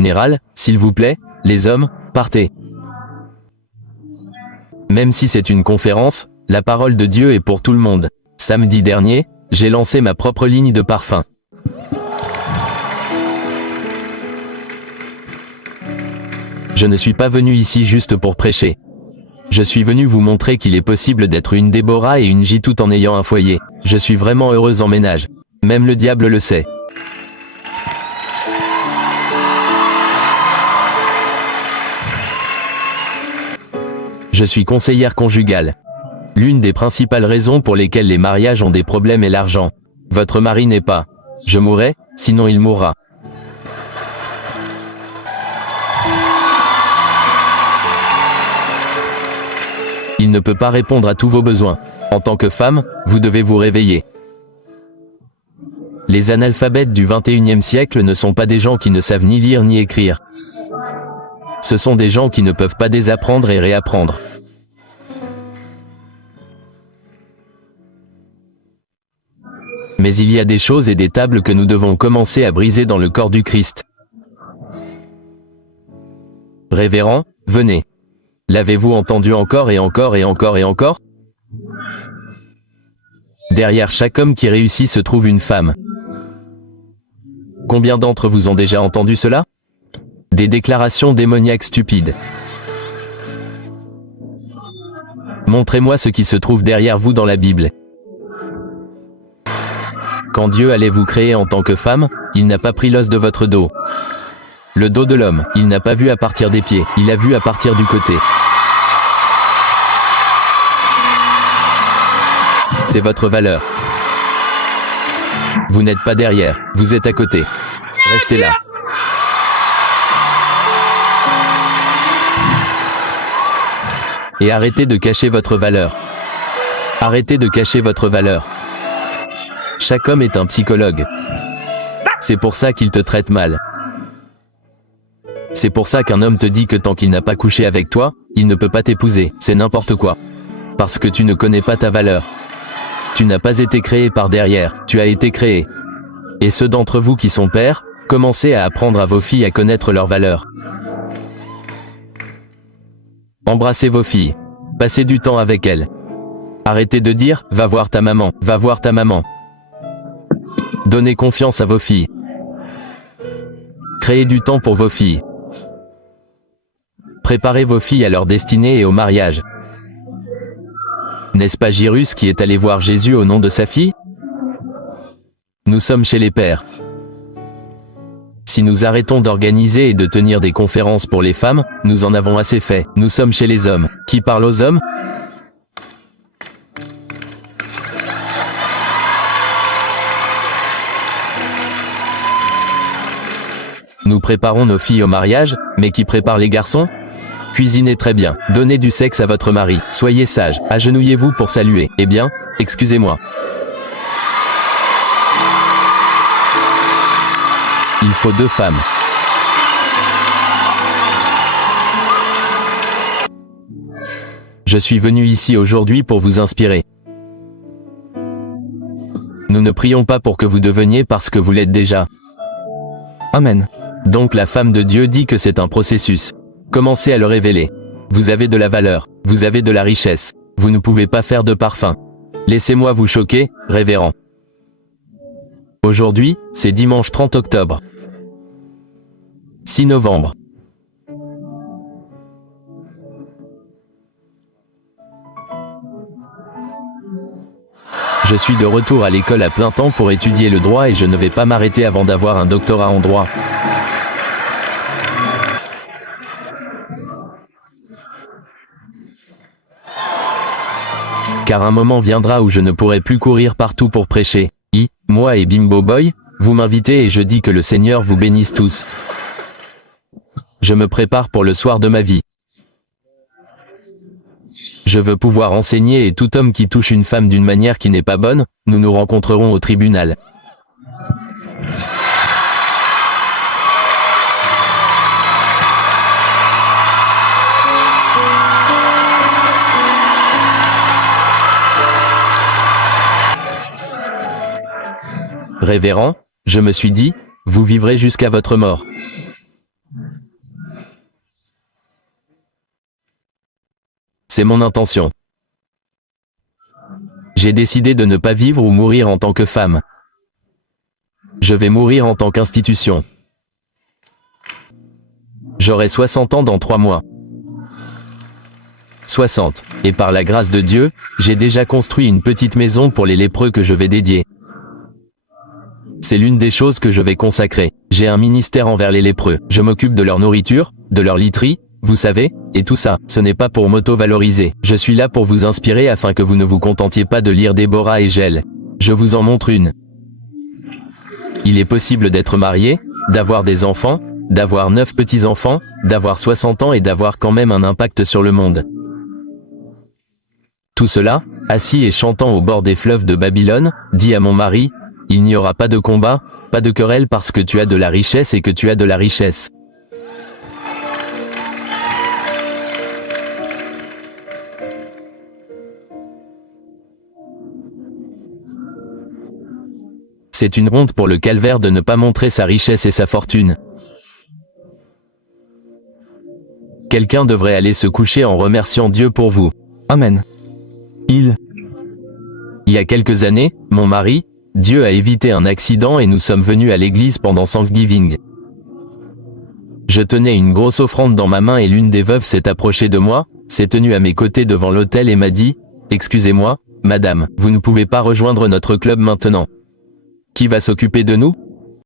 Général, s'il vous plaît, les hommes, partez. Même si c'est une conférence, la parole de Dieu est pour tout le monde. Samedi dernier, j'ai lancé ma propre ligne de parfum. Je ne suis pas venu ici juste pour prêcher. Je suis venu vous montrer qu'il est possible d'être une Déborah et une J tout en ayant un foyer. Je suis vraiment heureuse en ménage. Même le diable le sait. Je suis conseillère conjugale. L'une des principales raisons pour lesquelles les mariages ont des problèmes est l'argent. Votre mari n'est pas. Je mourrai, sinon il mourra. Il ne peut pas répondre à tous vos besoins. En tant que femme, vous devez vous réveiller. Les analphabètes du XXIe siècle ne sont pas des gens qui ne savent ni lire ni écrire. Ce sont des gens qui ne peuvent pas désapprendre et réapprendre. Mais il y a des choses et des tables que nous devons commencer à briser dans le corps du Christ. Révérend, venez. L'avez-vous entendu encore et encore et encore et encore? Derrière chaque homme qui réussit se trouve une femme. Combien d'entre vous ont déjà entendu cela? Des déclarations démoniaques stupides. Montrez-moi ce qui se trouve derrière vous dans la Bible. Quand Dieu allait vous créer en tant que femme, il n'a pas pris l'os de votre dos. Le dos de l'homme, il n'a pas vu à partir des pieds, il a vu à partir du côté. C'est votre valeur. Vous n'êtes pas derrière, vous êtes à côté. Restez là. Et arrêtez de cacher votre valeur. Arrêtez de cacher votre valeur. Chaque homme est un psychologue. C'est pour ça qu'il te traite mal. C'est pour ça qu'un homme te dit que tant qu'il n'a pas couché avec toi, il ne peut pas t'épouser. C'est n'importe quoi. Parce que tu ne connais pas ta valeur. Tu n'as pas été créé par derrière, tu as été créé. Et ceux d'entre vous qui sont pères, commencez à apprendre à vos filles à connaître leur valeur. Embrassez vos filles. Passez du temps avec elles. Arrêtez de dire « va voir ta maman, va voir ta maman ». Donnez confiance à vos filles. Créez du temps pour vos filles. Préparez vos filles à leur destinée et au mariage. N'est-ce pas Jairus qui est allé voir Jésus au nom de sa fille? Nous sommes chez les pères. Si nous arrêtons d'organiser et de tenir des conférences pour les femmes, nous en avons assez fait. Nous sommes chez les hommes. Qui parle aux hommes? Nous préparons nos filles au mariage, mais qui prépare les garçons? Cuisinez très bien, donnez du sexe à votre mari, soyez sage, agenouillez-vous pour saluer. Eh bien, excusez-moi. Il faut 2 femmes. Je suis venu ici aujourd'hui pour vous inspirer. Nous ne prions pas pour que vous deveniez parce que vous l'êtes déjà. Amen. Donc la femme de Dieu dit que c'est un processus. Commencez à le révéler. Vous avez de la valeur, vous avez de la richesse. Vous ne pouvez pas faire de parfum. Laissez-moi vous choquer, révérend. Aujourd'hui, c'est dimanche 30 octobre. 6 novembre. Je suis de retour à l'école à plein temps pour étudier le droit et je ne vais pas m'arrêter avant d'avoir un doctorat en droit. Car un moment viendra où je ne pourrai plus courir partout pour prêcher. Moi et Bimbo Boy, vous m'invitez et je dis que le Seigneur vous bénisse tous. Je me prépare pour le soir de ma vie. Je veux pouvoir enseigner et tout homme qui touche une femme d'une manière qui n'est pas bonne, nous nous rencontrerons au tribunal. Révérend, je me suis dit, vous vivrez jusqu'à votre mort. C'est mon intention. J'ai décidé de ne pas vivre ou mourir en tant que femme. Je vais mourir en tant qu'institution. J'aurai 60 ans dans 3 mois. 60. Et par la grâce de Dieu, j'ai déjà construit une petite maison pour les lépreux que je vais dédier. C'est l'une des choses que je vais consacrer. J'ai un ministère envers les lépreux. Je m'occupe de leur nourriture, de leur literie, vous savez, et tout ça. Ce n'est pas pour m'auto-valoriser. Je suis là pour vous inspirer afin que vous ne vous contentiez pas de lire Déborah et Gel. Je vous en montre une. Il est possible d'être marié, d'avoir des enfants, d'avoir 9 petits-enfants, d'avoir 60 ans et d'avoir quand même un impact sur le monde. Tout cela, assis et chantant au bord des fleuves de Babylone, dit à mon mari, il n'y aura pas de combat, pas de querelle parce que tu as de la richesse et que tu as de la richesse. C'est une honte pour le calvaire de ne pas montrer sa richesse et sa fortune. Quelqu'un devrait aller se coucher en remerciant Dieu pour vous. Amen. Il y a quelques années, mon mari, Dieu a évité un accident et nous sommes venus à l'église pendant Thanksgiving. Je tenais une grosse offrande dans ma main et l'une des veuves s'est approchée de moi, s'est tenue à mes côtés devant l'autel et m'a dit « Excusez-moi, madame, vous ne pouvez pas rejoindre notre club maintenant. Qui va s'occuper de nous ?